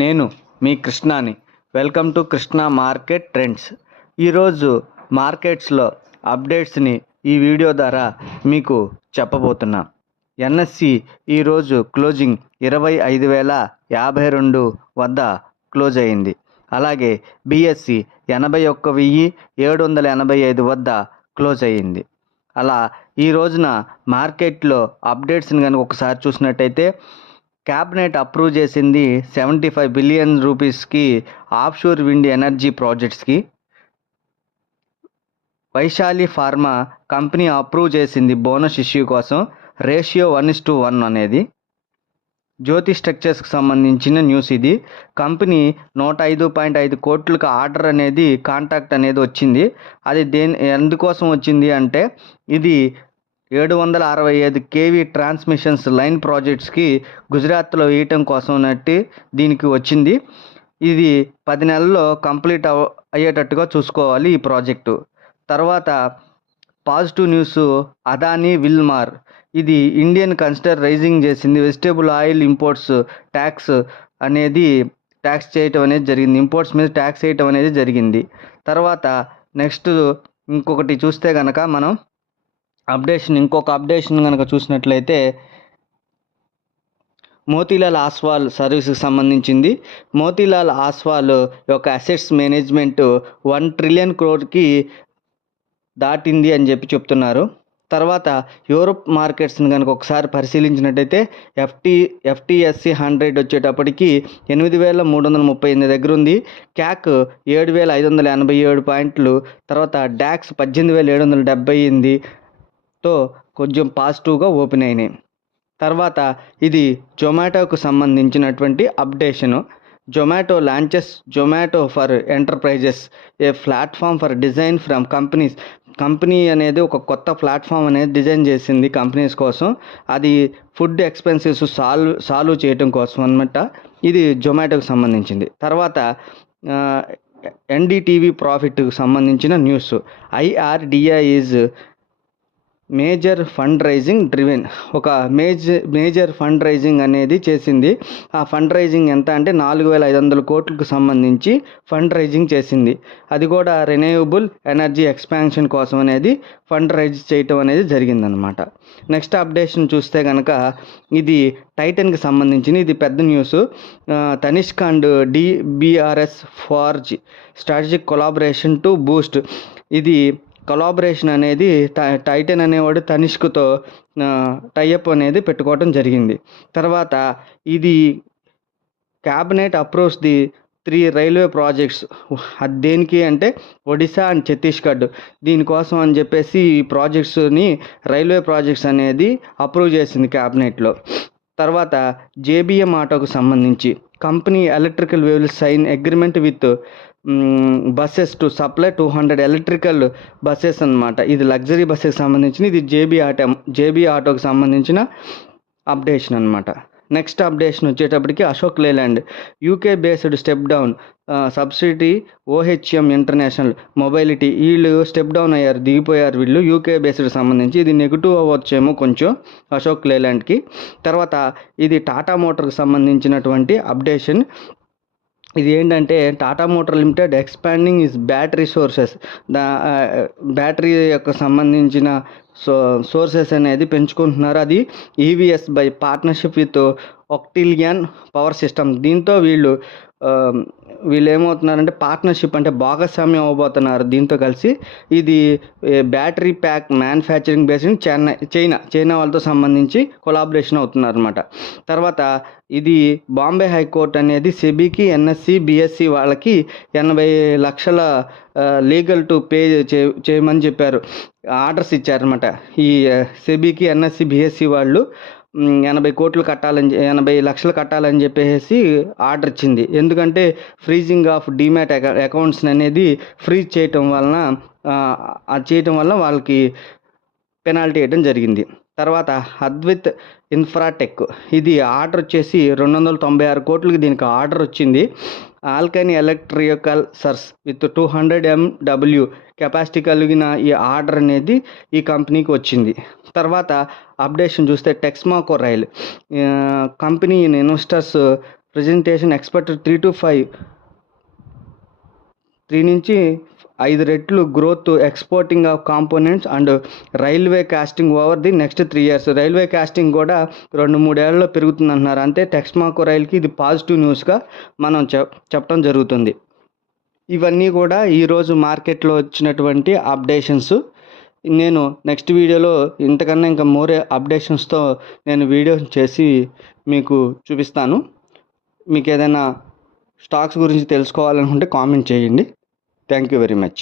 నేను మీ కృష్ణాని. Welcome to Krishna market trends. ఈరోజు మార్కెట్స్లో అప్డేట్స్ని ఈ వీడియో ద్వారా మీకు చెప్పబోతున్నా. ఎన్ఎస్సి ఈరోజు క్లోజింగ్ 25,052 వద్ద క్లోజ్ అయింది. అలాగే బిఎస్సి 81,785 వద్ద క్లోజ్ అయ్యింది. అలా ఈ రోజున మార్కెట్లో అప్డేట్స్ని కనుక ఒకసారి చూసినట్టయితే, క్యాబినెట్ అప్రూవ్ చేసింది 75 బిలియన్ రూపీస్కి ఆఫ్షోర్ విండ్ ఎనర్జీ ప్రాజెక్ట్స్కి. వైశాలి ఫార్మా కంపెనీ అప్రూవ్ చేసింది బోనస్ ఇష్యూ కోసం రేషియో 1:1 అనేది. జ్యోతి స్ట్రక్చర్స్కి సంబంధించిన న్యూస్ ఇది. కంపెనీ 105.5 కోట్లకు ఆర్డర్ అనేది కాంట్రాక్ట్ అనేది వచ్చింది. అది ఎందుకోసం వచ్చింది అంటే, ఇది 765 కేవీ ట్రాన్స్మిషన్స్ లైన్ ప్రాజెక్ట్స్కి గుజరాత్లో వేయటం కోసం దీనికి వచ్చింది. ఇది 10 నెలల్లో కంప్లీట్ అయ్యేటట్టుగా చూసుకోవాలి ఈ ప్రాజెక్టు. తర్వాత పాజిటివ్ న్యూస్, అదానీ విల్మార్ ఇది ఇండియన్ కన్సిడర్ రైజింగ్ చేసింది. వెజిటేబుల్ ఆయిల్ ఇంపోర్ట్స్ ట్యాక్స్ చేయటం అనేది జరిగింది. ఇంపోర్ట్స్ మీద ట్యాక్స్ వేయటం అనేది జరిగింది. తర్వాత నెక్స్ట్ ఇంకొకటి చూస్తే కనుక మనం ఇంకొక అప్డేషన్ కనుక చూసినట్లయితే, మోతీలాల్ ఆస్వాల్ సర్వీస్కి సంబంధించింది. మోతీలాల్ ఆస్వాల్ యొక్క అసెట్స్ మేనేజ్మెంట్ 1 ట్రిలియన్ క్రోర్కి దాటింది అని చెప్తున్నారు. తర్వాత యూరోప్ మార్కెట్స్ని కనుక ఒకసారి పరిశీలించినట్టయితే, ఎఫ్టీఎస్సి 100 వచ్చేటప్పటికి 8,338 దగ్గర ఉంది. క్యాక్ 7,587 పాయింట్లు. తర్వాత డాక్స్ 18,778తో కొంచెం పాజిటివ్గా ఓపెన్ అయినాయి. తర్వాత ఇది జొమాటోకు సంబంధించినటువంటి updation. Zomato launches Zomato for enterprises, A platform for design from companies. Company అనేది ఒక కొత్త ప్లాట్ఫామ్ అనేది డిజైన్ చేసింది కంపెనీస్ కోసం. అది ఫుడ్ ఎక్స్పెన్సెస్ సాల్వ్ చేయడం కోసం అన్నమాట. ఇది జొమాటోకి సంబంధించింది. తర్వాత ఎన్డీటీవీ ప్రాఫిట్కి సంబంధించిన news. IRDI is major fund raising driven. ఒక మేజర్ ఫండ్ రైజింగ్ అనేది చేసింది. ఆ ఫండ్ రైజింగ్ ఎంత అంటే 4,500 కోట్లకు సంబంధించి ఫండ్ రైజింగ్ చేసింది. అది కూడా రెన్యూవబుల్ ఎనర్జీ ఎక్స్పాన్షన్ కోసం అనేది ఫండ్ రైజ్ చేయటం అనేది జరిగిందనమాట. నెక్స్ట్ అప్డేషన్ చూస్తే కనుక, ఇది టైటన్కి సంబంధించిన ఇది పెద్ద news. Tanishq and DBRS forge strategic collaboration to boost. ఇది కొలాబరేషన్ అనేది టైటన్ అనేవాడు తనిష్క్తో టైఅప్ అనేది పెట్టుకోవడం జరిగింది. తర్వాత ఇది cabinet approves the 3 railway projects. అది దేనికి అంటే ఒడిశా అండ్ ఛత్తీస్గఢ్. దీనికోసం అని చెప్పేసి ఈ రైల్వే ప్రాజెక్ట్స్ అనేది అప్రూవ్ చేసింది క్యాబినెట్లో. తర్వాత జేబిఎం ఆటోకు సంబంధించి company electrical vehicles sign agreement with buses to supply 200 electrical buses అన్నమాట. ఇది లగ్జరీ బస్సెస్కి సంబంధించిన, ఇది జేబీ ఆటోకి సంబంధించిన అప్డేషన్ అనమాట. నెక్స్ట్ అప్డేషన్ వచ్చేటప్పటికి Ashok Leyland UK based step down subsidiary OHM international mobility. వీళ్ళు స్టెప్ డౌన్ అయ్యారు, దిగిపోయారు వీళ్ళు యూకే బేస్డ్ సంబంధించి. ఇది నెగిటివ్ అవ్వచ్చేమో కొంచెం అశోక్ లేలాండ్కి. తర్వాత ఇది టాటా మోటార్కి సంబంధించినటువంటి అప్డేషన్. ఇది ఏంటంటే, Tata motor limited expanding is battery sources. Battery యొక్క సంబంధించిన సోర్సెస్ అనేది పెంచుకుంటున్నారు. అది EVs by partnership with Octillion power system. దీంతో వీళ్ళు ఏమవుతున్నారంటే, పార్ట్నర్షిప్ అంటే భాగస్వామ్యం అవ్వబోతున్నారు దీంతో కలిసి. ఇది battery pack manufacturing based China వాళ్ళతో సంబంధించి కొలాబరేషన్ అవుతున్నారు అనమాట. తర్వాత ఇది బాంబే హైకోర్టు అనేది సెబీకి, ఎన్ఎస్సి, బిఎస్సి వాళ్ళకి 80 లక్షల లీగల్ టు పే చేయమని చెప్పారు, ఆర్డర్స్ ఇచ్చారనమాట. ఈ సెబీకి, ఎన్ఎస్సి, బిఎస్సి వాళ్ళు 80 లక్షలు కట్టాలని చెప్పేసి ఆర్డర్ ఇచ్చింది. ఎందుకంటే ఫ్రీజింగ్ ఆఫ్ డీమ్యాట్ అకౌంట్స్ అనేది ఫ్రీజ్ చేయటం వల్ల వాళ్ళకి పెనాల్టీ వేయడం జరిగింది. తర్వాత అద్విత్ ఇన్ఫ్రాటెక్, ఇది ఆర్డర్ వచ్చేసి 296 కోట్లకి దీనికి ఆర్డర్ వచ్చింది. ఆల్కైన్ ఎలక్ట్రికల్ సర్స్ విత్ 200 MW కెపాసిటీ కలిగిన ఈ ఆర్డర్ అనేది ఈ కంపెనీకి వచ్చింది. తర్వాత అప్డేషన్ చూస్తే Texmaco rail company investors presentation expected 3 నుంచి 5 రెట్లు growth exporting of components and railway casting over the next 3 years. Railway casting కూడా 2-3 ఏళ్లలో పెరుగుతుంది అంటున్నారు. అంటే టెక్స్మాకో రైల్కి ఇది పాజిటివ్ న్యూస్గా మనం చెప్పడం జరుగుతుంది. ఇవన్నీ కూడా ఈరోజు మార్కెట్లో వచ్చినటువంటి అప్డేషన్స్. నేను నెక్స్ట్ వీడియోలో ఇంతకన్నా ఇంకా మోరే అప్డేషన్స్తో నేను వీడియో చేసి మీకు చూపిస్తాను. మీకు ఏదైనా స్టాక్స్ గురించి తెలుసుకోవాలనుకుంటే కామెంట్ చేయండి. Thank you very much.